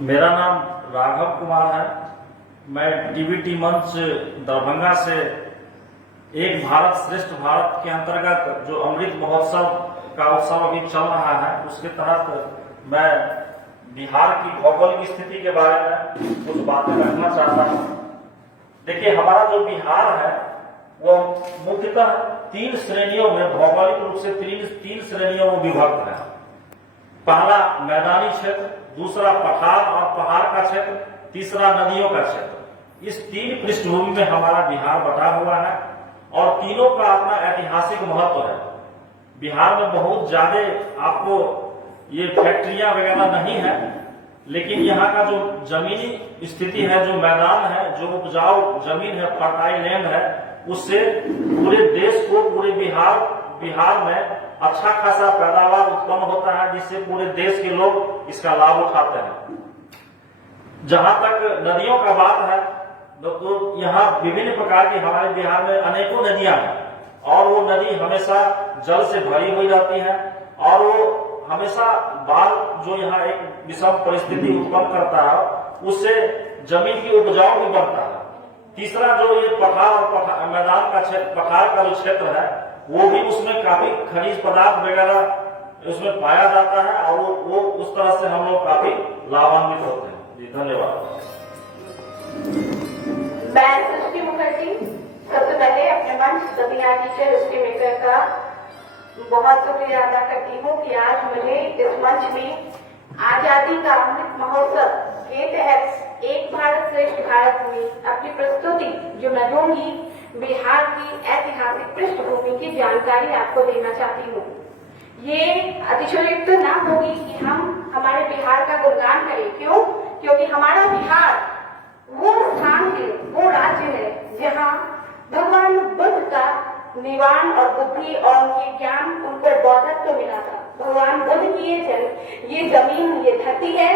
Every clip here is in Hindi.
मेरा नाम राघव कुमार है। मैं टीबीटी मंच दरभंगा से एक भारत श्रेष्ठ भारत के अंतर्गत जो अमृत महोत्सव का उत्सव अभी चल रहा है उसके तहत मैं बिहार की भौगोलिक स्थिति के बारे में कुछ बातें रखना चाहता हूँ। देखिए, हमारा जो बिहार है वो मुख्यतः तीन श्रेणियों में, भौगोलिक रूप से तीन श्रेणियों में विभक्त है। पहला मैदानी क्षेत्र, दूसरा पठार और पहाड़ का क्षेत्र, तीसरा नदियों का क्षेत्र। इस तीन पृष्ठभूमि में हमारा बिहार बटा हुआ है और तीनों का अपना ऐतिहासिक महत्व है। बिहार में बहुत ज्यादा आपको ये फैक्ट्रियां वगैरह नहीं है, लेकिन यहाँ का जो जमीनी स्थिति है, जो मैदान है, जो उपजाऊ जमीन है, फर्टाइल लैंड है, उससे पूरे देश को, पूरे बिहार में अच्छा खासा पैदावार उत्पन्न होता है, जिससे पूरे देश के लोग इसका लाभ उठाते हैं। जहां तक नदियों का बात है तो यहाँ विभिन्न प्रकार की हमारे बिहार में अनेकों नदियां हैं और वो नदी हमेशा जल से भरी हुई रहती है और वो हमेशा बाढ़ जो यहाँ एक विषम परिस्थिति उत्पन्न करता है उससे जमीन की उपजाऊ भी बढ़ता है। तीसरा जो ये पठार मैदान का क्षेत्र, पठार का जो क्षेत्र है, वो भी उसमें काफी खनिज पदार्थ वगैरह उसमें पाया जाता है और वो उस तरह से हम लोग काफी लाभान्वित होते हैं। जी, धन्यवाद। मैं सृष्टि मुखर्जी सबसे पहले अपने मंच सबिया टीचर सृष्टि मेकर का बहुत शुक्रिया अदा करती हूँ कि आज मुझे इस मंच में आजादी का अमृत महोत्सव के तहत एक भारत श्रेष्ठ भारत में अपनी प्रस्तुति जो मैं दूंगी, बिहार की ऐतिहासिक पृष्ठभूमि की जानकारी आपको देना चाहती हूँ। ये अतिशयोक्त ना होगी कि हम हमारे बिहार का गुणगान करें। क्यों? क्योंकि हमारा बिहार वो स्थान है, वो राज्य है जहाँ भगवान बुद्ध का निवान और बुद्धि और उनके ज्ञान, उनको बौद्धत्व मिला था। भगवान बुद्ध की ये जमीन, ये धरती है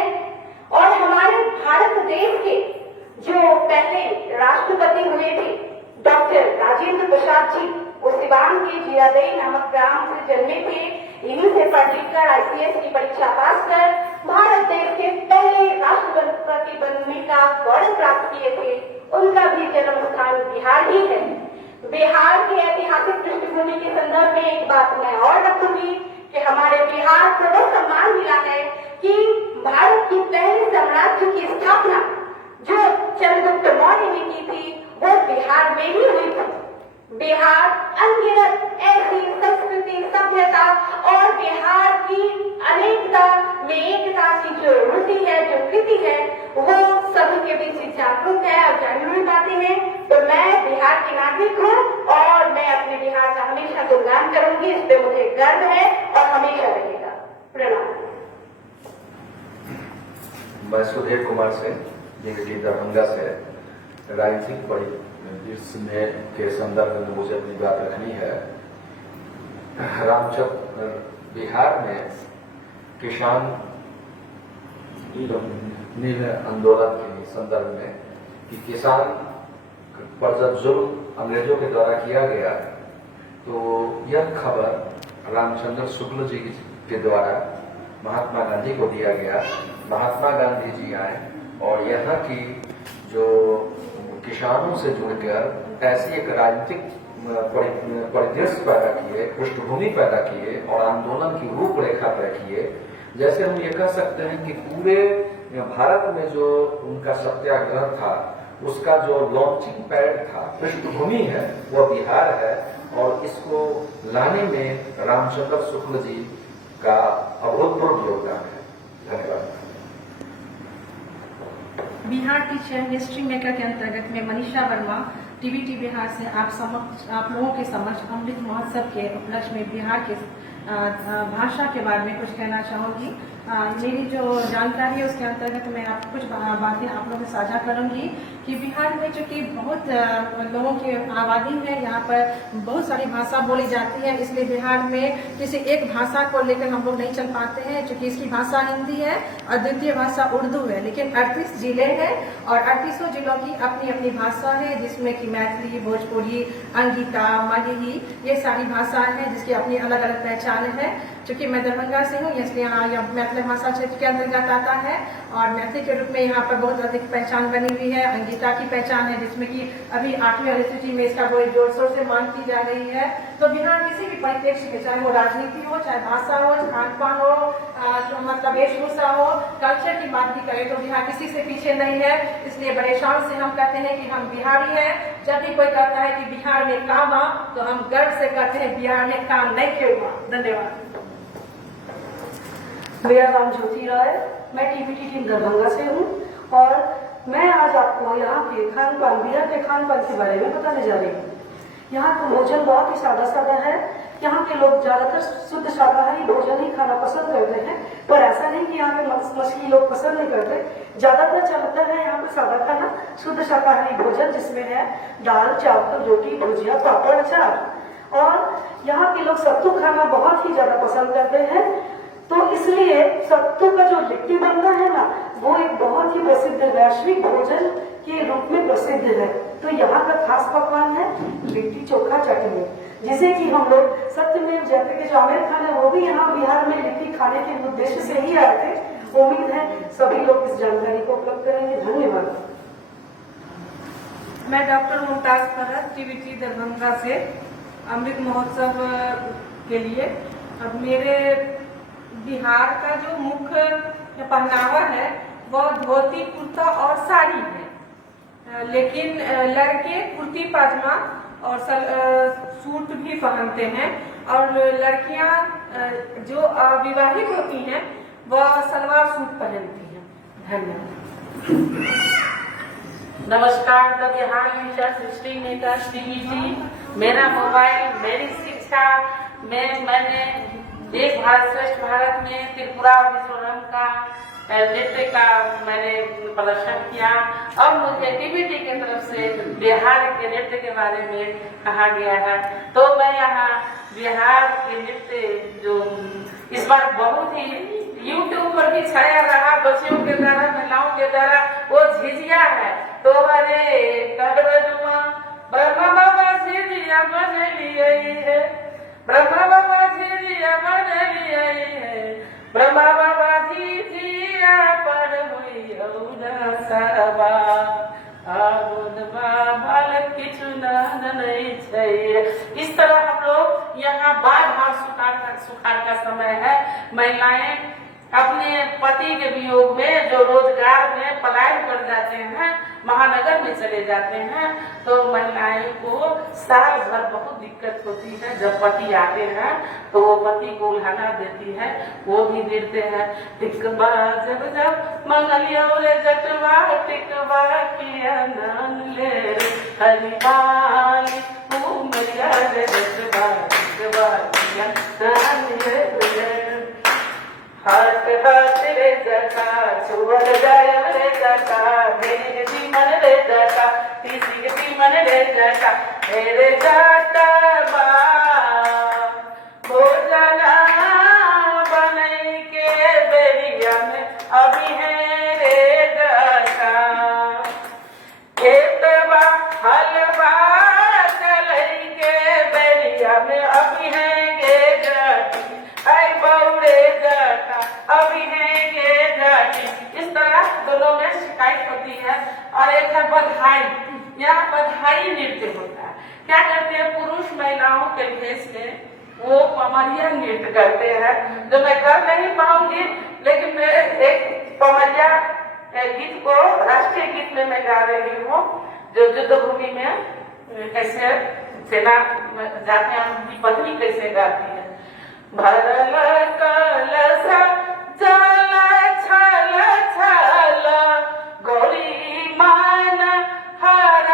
और हमारे भारत देश के जो पहले राष्ट्रपति हुए थे डॉक्टर राजेंद्र प्रसाद जी, वो सिवान के जियादई नामक ग्राम से जन्मे थे। इन्हीं से पढ़ लिख कर ICS की परीक्षा पास कर भारत देश के पहले राष्ट्रपति बनने का गौरव प्राप्त किए थे। उनका भी जन्म स्थान बिहार ही है। बिहार की ऐतिहासिक पृष्ठभूमि के संदर्भ में एक बात मैं और रखूंगी कि हमारे बिहार को वो सम्मान मिला है कि भारत की पहले साम्राज्य की स्थापना जो चंद्रगुप्त मौर्य ने की थी वो बिहार में ही हुई थी। बिहार अनगिनत ऐसी संस्कृति, सभ्यता और बिहार की अनेकता में एकता की जो रुचि है, जो कृति है, वो सभी के बीच जागरूक है और जागरूक बातें हैं। तो मैं बिहार की नागरिक हूँ और मैं अपने बिहार का हमेशा गुणगान करूंगी। इस पे मुझे गर्व है और हमेशा रहेगा। प्रणाम। मैं सुधीर कुमार सिंह, टीबीटी दरभंगा से राजनीतिक परिदृश्य के संदर्भ में मुझे अपनी बात रखनी है। रामचंद्र बिहार में किसान नील आंदोलन के संदर्भ में कि किसान पर जब जुल्म अंग्रेजों के द्वारा किया गया तो यह खबर रामचंद्र शुक्ल जी के द्वारा महात्मा गांधी को दिया गया। महात्मा गांधी जी आए और यहाँ की जो किसानों से जुड़कर ऐसी एक राजनीतिक परिदृश्य पैदा किए, पृष्ठभूमि पैदा किए और आंदोलन की रूपरेखा तय किए। जैसे हम ये कह सकते हैं कि पूरे भारत में जो उनका सत्याग्रह था उसका जो लॉन्चिंग पैड था, पृष्ठभूमि है, वह बिहार है और इसको लाने में रामचंद्र शुक्ल जी का अभूतपूर्व योगदान है। धन्यवाद। बिहार टीचर हिस्ट्री मेकर के अंतर्गत में मनीषा वर्मा टीबीटी बिहार से आप लोगों के समक्ष अमृत महोत्सव के उपलक्ष्य में बिहार के भाषा के बारे में कुछ कहना चाहूँगी। मेरी जो जानकारी है उसके अंतर्गत मैं कुछ बातें आप लोगों से साझा करूंगी कि बिहार में जो कि बहुत लोगों की आबादी है, यहाँ पर बहुत सारी भाषा बोली जाती है, इसलिए बिहार में किसी एक भाषा को लेकर हम लोग नहीं चल पाते हैं, क्योंकि इसकी भाषा हिंदी है और द्वितीय भाषा उर्दू है। लेकिन 38 जिले हैं और 38 जिलों की अपनी अपनी भाषा है, जिसमें कि मैथिली, भोजपुरी, अंगिका, मगही, ये सारी भाषाएं हैं जिसकी अपनी अलग अलग पहचान है। चूँकि मैं दरभंगा से हूँ इसलिए यहाँ यह मैथिली भाषा क्षेत्र के अंतर्गत आता है और मैथिली के रूप में यहाँ पर बहुत अधिक पहचान बनी हुई है। अंगिता की पहचान है जिसमें कि अभी 8वीं अनुसूची में इसका बहुत जोर शोर से मांग की जा रही है। तो बिहार किसी भी परिप्रेक्ष्य में, चाहे वो राजनीति हो, चाहे भाषा हो, खान पान हो, मतलब वेशभूषा हो, कल्चर की बात भी करें तो बिहार किसी से पीछे नहीं है। इसलिए बड़े शान से हम कहते हैं कि हम बिहारी हैं। जब भी कोई कहता है कि बिहार में काम आ तो हम गर्व से कहते हैं बिहार में काम नहीं खेलवा। धन्यवाद। मेरा नाम ज्योति राय, मैं टीबीटी टीम दरभंगा से हूँ और मैं आज आपको यहाँ के खान पान, बिहार के खान पान के बारे में बताने जा रही हूँ। यहाँ का भोजन बहुत ही सादा सादा है। यहाँ के लोग ज्यादातर शुद्ध शाकाहारी भोजन ही खाना पसंद करते हैं, पर ऐसा नहीं कि यहाँ पे मछली लोग पसंद नहीं करते। ज्यादातर चलता है यहाँ पे सादा खाना, शुद्ध शाकाहारी भोजन जिसमें है दाल, चावल, रोटी, भुजिया, पापड़, अचार। और यहाँ के लोग सत्तू खाना बहुत ही ज्यादा पसंद करते हैं। तो इसलिए सत्तू का जो लिट्टी बनता है ना, वो एक बहुत ही प्रसिद्ध वैश्विक भोजन के रूप में प्रसिद्ध है। तो यहाँ का खास पकवान है लिट्टी चोखा चटनी, जिसे कि हम लोग सत्यमेव जयते के जो आमिर खान है वो भी यहाँ बिहार में लिट्टी खाने के उद्देश्य से ही आए थे। उम्मीद है सभी लोग इस जानकारी को उपलब्ध करेंगे। धन्यवाद। मैं डॉक्टर मुमताज फरहत, टीबीटी दरभंगा से अमृत महोत्सव के लिए। अब मेरे बिहार का जो मुख्य पहनावा है वह धोती, कुर्ता और साड़ी है, लेकिन लड़के कुर्ती पाजामा और सूट भी पहनते हैं और लड़कियां जो अविवाहित होती हैं वह सलवार सूट पहनती हैं। धन्यवाद। नमस्कार। The Bihar teacher history maker TBT. मेरा मोबाइल, मेरी शिक्षा में मैंने एक भारत श्रेष्ठ भारत में त्रिपुरा और मिजोरम का नृत्य का मैंने प्रदर्शन किया और मुझे टीबीटी की तरफ से बिहार के नृत्य के बारे में कहा गया है। तो मैं यहाँ बिहार के नृत्य जो इस बार बहुत ही यूट्यूब पर भी छाया रहा बच्चियों के द्वारा, महिलाओं के द्वारा, वो झिझिया है। तो अरे कबरुआ ब्रह्मा बाबा झिझिया बन लिए है, ब्रह्मा बाबा झिझिया बन लिए है, ब्रह्मा बाबा झिझिया पर हुई सवा किचु नहीं चाहिए। इस तरह हम लोग यहाँ बाढ़ और सुखाड़ का समय है। महिलाएं अपने पति के वियोग में जो रोजगार में पलायन कर जाते हैं, महानगर में चले जाते हैं, तो महिलाएं को साल भर बहुत दिक्कत होती है। जब पति आते हैं तो वो पति को उल्हाना देती है, वो भी गिरते हैं। टिकवा जब जब मंगलिया रे जटवा टिकवा किया नान ले हरिवाल तू मैया रे जटवा टिकवा किया नान ले हाथ हाथ रे जटा छुअल जाय रे जटा मेरी जीवन रे जटा तीसी के जीवन रे जटा मेरे जटा बा भोजना बनई के बेरिया में अभी है रे जटा खेतवा हलवा चलई के बेरिया में अभी है गे जटी आई बौरे जटा अभी है गे जटी। इस तरह दोनों में शिकायत होती है। और एक है बधाई। यहाँ बधाई नृत्य होता है। क्या करते हैं, पुरुष महिलाओं के भेष में वो पमरिया नृत्य करते हैं, जो मैं कर नहीं पाऊंगी, लेकिन मैं एक पमरिया गीत को राष्ट्रीय गीत में मैं गा रही हूँ, जो युद्ध भूमि में कैसे सेना जाते हैं, उनकी पत्नी कैसे गाती है। भरल कलसा जल छल छल गौरी मान हर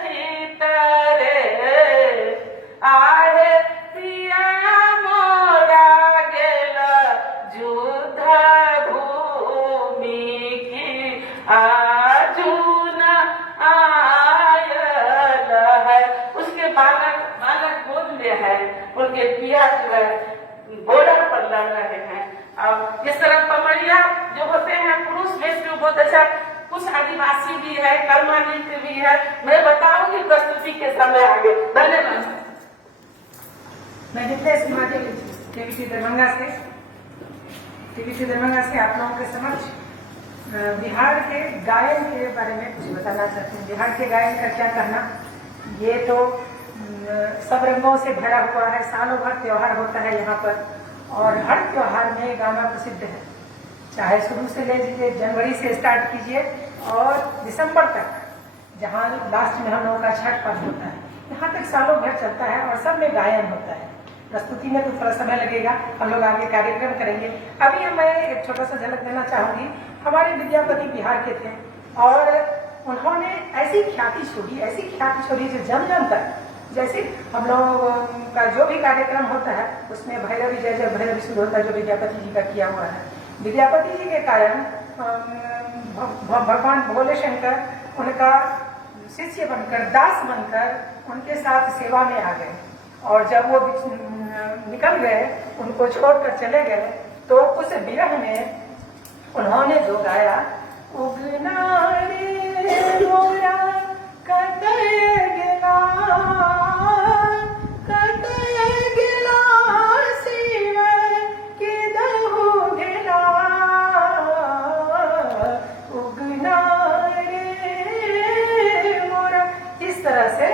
खितरे आहे पिया मोरा गेल युद्ध भूमि की आजुन आयल है। उसके बालक गोद में है, उनके पिया जो है बॉर्डर पर लड़ रहे हैं। अब इस तरह पमरिया जो होते हैं पुरुष वेश में बहुत अच्छा, कुछ आदिवासी भी है, कर्मा नृत्य भी है। मैं बताऊंगी प्रस्तुति के समय आगे। धन्यवाद। मैं रिप्लेस टीवीटी दरभंगा से आप लोगों के समक्ष बिहार के गायन के बारे में कुछ बताना चाहते हैं। बिहार के गायन का क्या कहना, ये तो सब रंगों से भरा हुआ है, सालों भर त्योहार होता है यहाँ पर, और हर त्योहार में गाना प्रसिद्ध है। चाहे शुरू से ले लीजिए, जनवरी से स्टार्ट कीजिए और दिसंबर तक, जहाँ लास्ट में हम लोगों का छठ पर्व होता है, यहाँ तक सालों भर चलता है और सब में गायन होता है। प्रस्तुति में तो थोड़ा समय लगेगा, हम लोग आगे कार्यक्रम करेंगे। अभी मैं एक छोटा सा झलक देना चाहूंगी। हमारे विद्यापति बिहार के थे और उन्होंने ऐसी ख्याति छोड़ी जो जन जन तक, जैसे हम लोग का जो भी कार्यक्रम होता है उसमें भैरवी जय जय भैरवी शुरू होता है, जो विद्यापति जी का किया हुआ है। विद्यापति जी के कारण भगवान भोले शंकर उनका शिष्य बनकर, दास बनकर उनके साथ सेवा में आ गए, और जब वो निकल गए, उनको छोड़कर चले गए, तो उस विरह में उन्होंने जो गाया, उगना रे मोरा कतय गिला, कतय गिला शिव के दहु गिला, उगना रे मोरा। इस तरह से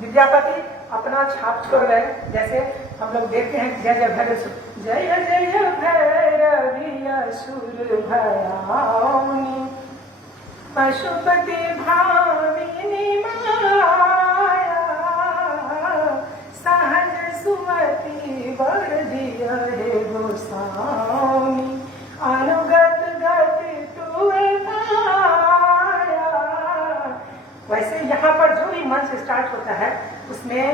विद्यापति अपना छाप छोड़ गए। जैसे हम लोग देखते हैं जय जय भैरव, जय जय भैरवी असुर भयाउनि, पशुपति भामिनी माया, सहज सुमति वर दिया हे गोसाउनि, अनुगत गति तुए पाया। वैसे यहाँ पर जो भी मंच स्टार्ट होता है उसमें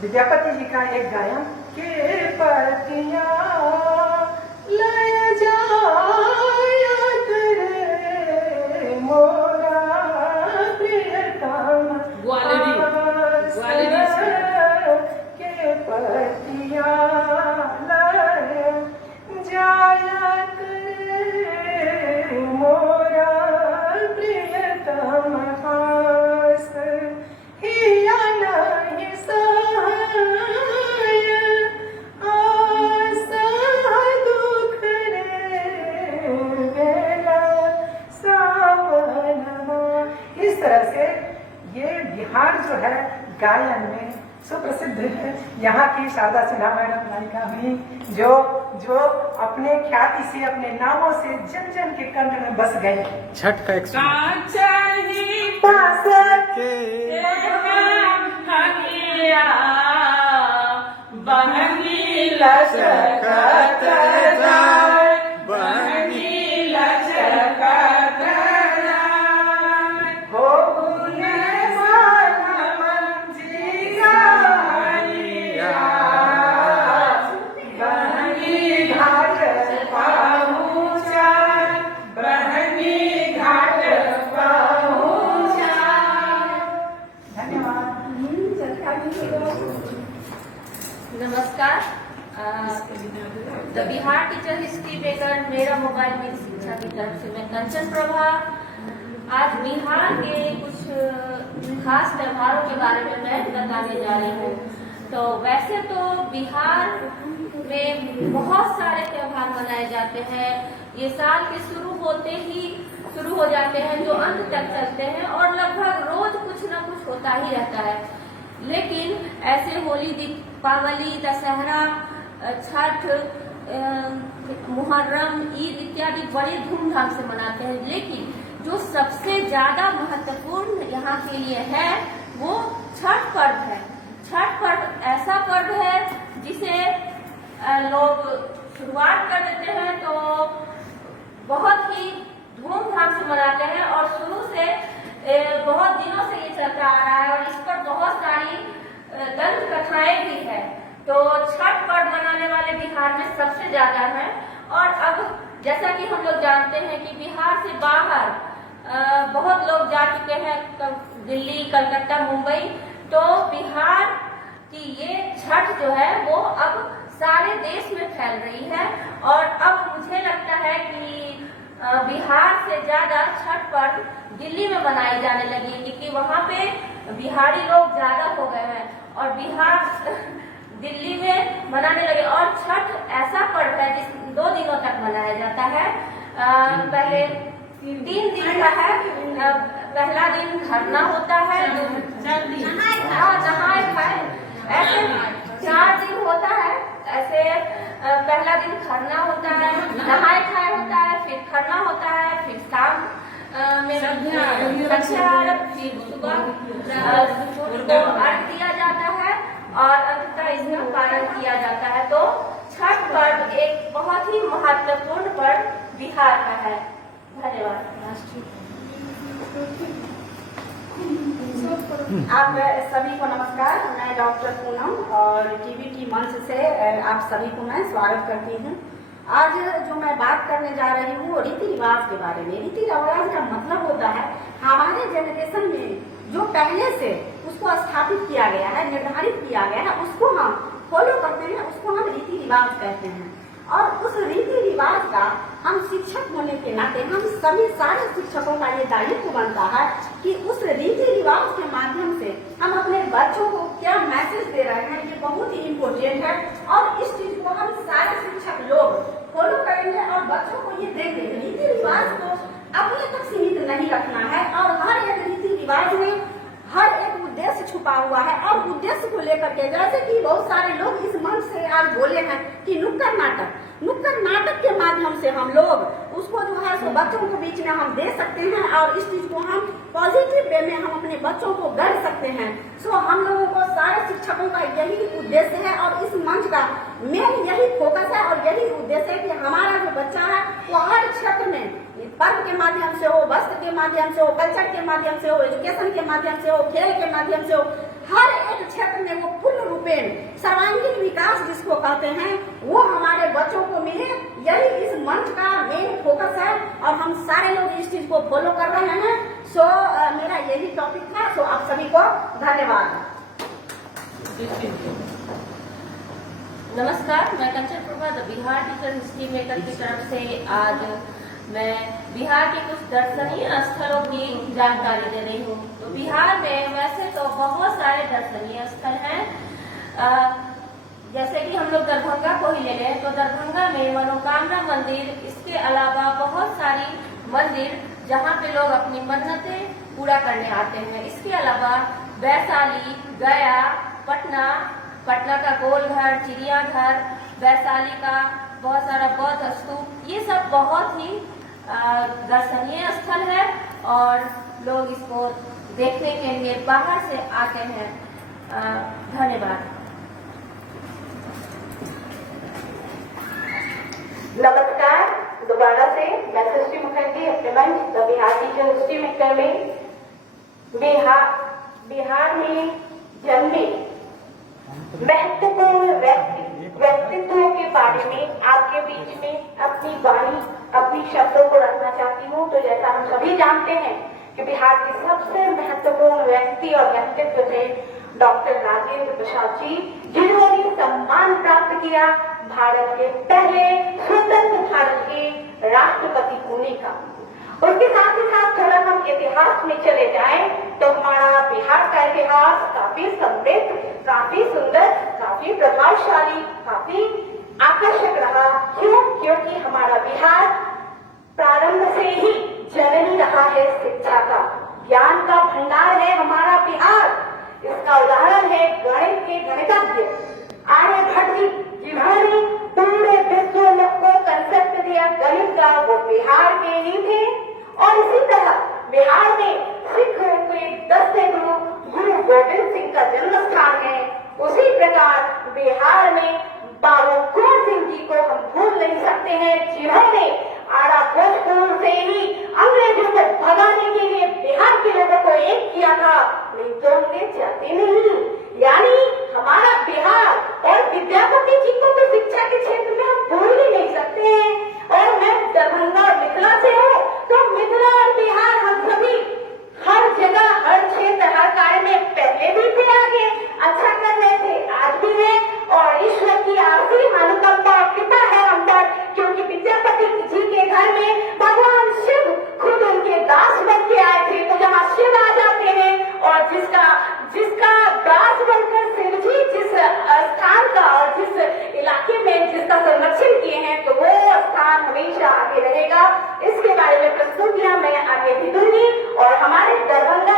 विद्यापति जी का एक गायन, के पतिया लय जायत रे मोरा प्रियतम, ग्वालियरी से के पतिया लय जायत रे मोरा प्रियतम, हास हिया नहीं सहाय, आसा दुख रे बेला सावनमा। इस तरह से ये बिहार जो है गायन में सुप्रसिद्ध है। यहाँ की शारदा सिन्हा मैडम नायिका हुई, जो अपने ख्याति से, अपने नामों से जन जन के कंठ में बस गए। छठ का एक बहनी लचकत जाए, बहनी लचकत जाए, हो गुने मन जिया, बहनी घाट पहुँचा, बहनी घाट पहुँचा। धन्यवाद। नमस्कार। The Bihar teacher history maker मेरा मोबाइल मेरी शिक्षा की तरफ से मैं कंचन प्रभा आज बिहार के कुछ खास त्योहारों के बारे में मैं बताने जा रही हूँ। तो वैसे तो बिहार में बहुत सारे त्योहार मनाए जाते हैं। ये साल के शुरू होते ही शुरू हो जाते हैं, जो अंत तक चलते हैं, और लगभग रोज कुछ न कुछ होता ही रहता है। लेकिन ऐसे होली, दीपावली, दशहरा, छठ, मुहर्रम, ईद इत्यादि बड़े धूमधाम से मनाते हैं। लेकिन जो सबसे ज्यादा महत्वपूर्ण यहाँ के लिए है वो छठ पर्व है। छठ पर्व ऐसा पर्व है जिसे लोग शुरुआत कर देते हैं तो बहुत ही धूमधाम से मनाते हैं, और शुरू से बहुत दिनों से ये चलता आ रहा है, और इस पर बहुत सारी दंत कथाएं भी है। तो छठ पर्व मनाने वाले बिहार में सबसे ज्यादा हैं। और अब जैसा कि हम लोग जानते हैं कि बिहार से बाहर बहुत लोग जा चुके हैं, दिल्ली, कलकत्ता, मुंबई। तो बिहार की ये छठ जो है वो अब सारे देश में फैल रही है, और अब मुझे लगता है कि बिहार से ज्यादा छठ पर्व दिल्ली में मनाई जाने लगी है, क्योंकि वहाँ पे बिहारी लोग ज्यादा हो गए हैं। और दिल्ली में मनाने लगे। और छठ ऐसा पर्व है जिस 2 दिनों तक मनाया जाता है। पहले 3 दिन का है। पहला दिन खरना होता है, नहाए खाए, ऐसे 4 दिन होता है। ऐसे पहला दिन खरना होता है, नहाए खाए होता है, फिर खरना होता है, फिर शाम में संध्या, फिर सुबह सूर्य को अर्घ दिया जाता है और अंततः इसका पारण किया जाता है। तो छठ पर्व एक बहुत ही महत्वपूर्ण पर्व बिहार का है। धन्यवाद। आप सभी को नमस्कार। मैं डॉक्टर पूनम और टीवीटी मंच से आप सभी को मैं स्वागत करती हूँ। आज जो मैं बात करने जा रही हूँ वो रीति रिवाज के बारे में। रीति रिवाज का मतलब होता है हमारे जनरेशन में जो पहले से उसको स्थापित किया गया है, निर्धारित किया गया है, उसको हम फॉलो करते हैं, उसको हम रीति रिवाज कहते हैं। और उस रीति रिवाज का हम शिक्षक होने के नाते हम सभी सारे शिक्षकों का ये दायित्व बनता है कि उस रीति रिवाज के माध्यम से हम अपने बच्चों को क्या मैसेज दे रहे हैं, ये बहुत ही इम्पोर्टेंट है। और इस चीज को हम सारे शिक्षक लोग फॉलो करेंगे और बच्चों को ये देंगे। रीति रिवाज को अपने तक सीमित नहीं रखना है और हर एक रीति रिवाज में हर एक उद्देश्य छुपा हुआ है। और उद्देश्य को लेकर के जैसे कि बहुत सारे लोग इस मंच से आज बोले हैं कि नुक्कड़ नाटक के माध्यम से हम लोग उसको जो है सो बच्चों के बीच में हम दे सकते हैं और इस चीज को हम पॉजिटिव वे में हम अपने बच्चों को गढ़ सकते हैं। सो हम लोगों को सारे शिक्षकों का यही उद्देश्य है और इस मंच का मेन यही फोकस है और यही उद्देश्य है कि हमारा जो बच्चा है वो हर क्षेत्र में पर्व के माध्यम से हो, वस्त्र के माध्यम से हो, कल्चर के माध्यम से हो, एजुकेशन के माध्यम से हो, खेल के माध्यम से हो, हर एक क्षेत्र में वो पूर्ण रूपेण सर्वांगीण विकास जिसको कहते हैं वो हमारे बच्चों को मिले। यही इस मंच का मेन फोकस है और हम सारे लोग इस चीज को फॉलो कर रहे हैं। सो मेरा यही टॉपिक था। सो आप सभी को धन्यवाद। नमस्कार, मैं Kanchan Prabha the Bihar teacher history maker की तरफ से आज मैं बिहार के कुछ दर्शनीय स्थलों की जानकारी दे रही हूँ। तो बिहार में वैसे तो बहुत सारे दर्शनीय स्थल हैं। जैसे कि हम लोग दरभंगा को ही ले लें तो दरभंगा में मनोकामना मंदिर, इसके अलावा बहुत सारी मंदिर जहाँ पे लोग अपनी मन्नतें पूरा करने आते हैं। इसके अलावा वैशाली, गया, पटना का गोलघर, चिड़ियाघर, वैशाली का बहुत सारा बौद्ध स्तूप, ये सब बहुत ही दर्शनीय स्थल है और लोग इसको देखने के लिए बाहर से आते हैं। धन्यवाद। नमस्कार, दोबारा से मैं सृष्टि मुखर्जी अपने मंच the Bihar teacher history maker में बिहार में जन्मे महत्वपूर्ण व्यक्तित्वों के बारे में आपके बीच में अपनी वाणी, अपनी शब्दों को रखना चाहती हूँ। तो जैसा हम सभी जानते हैं कि बिहार के सबसे महत्वपूर्ण व्यक्ति और व्यक्तित्व थे डॉक्टर राजेंद्र प्रसाद जी, जिन्होंने सम्मान प्राप्त किया भारत के पहले स्वतंत्र भारत के राष्ट्रपति होने का। उसके साथ ही साथ थोड़ा हम इतिहास में चले जाएं तो हमारा बिहार का इतिहास काफी समृद्ध, काफी सुंदर, काफी प्रभावशाली, काफी आकर्षक रहा। क्यों? क्योंकि हमारा बिहार प्रारंभ से ही जननी रहा है शिक्षा का, ज्ञान का भंडार है हमारा बिहार। इसका उदाहरण है गणित के गणितज्ञ आर्यभट्ट जी, जिन्होंने पूरे विश्व को कंसेप्ट दिया गणित का, वो बिहार के ही थे। और इसी तरह बिहार में सिखों के 10वें गुरु गोविंद सिंह का जन्म स्थान है। उसी प्रकार बिहार में बाबू कुंवर सिंह जी को हम भूल नहीं सकते हैं, जिन्होंने आड़ा भोजपुर से ही अंग्रेजों को भगाने के लिए बिहार के लोगों को एक किया था, नहीं तो उनके जाते नहीं। यानी हमारा बिहार और विद्यापति जी को तो शिक्षा के क्षेत्र में हम भूल ही नहीं सकते हैं। और मैं दरभंगा मिथिला से हूँ, तो मिथिला और बिहार हम सभी हर जगह, हर क्षेत्र, हर कार्य में पहले भी थे, आगे अच्छा कर रहे थे, आज भी है। और ईश्वर की आखिरी अनुकंपा कृपा है हम पर, क्योंकि विद्यापति जी के घर में भगवान शिव खुद उनके दास बन के आए थे। तो जहाँ शिव आ जाते हैं और जिसका रहेगा, इसके बारे में प्रस्तुतियां मैं आगे भी दूंगी और हमारे दरभंगा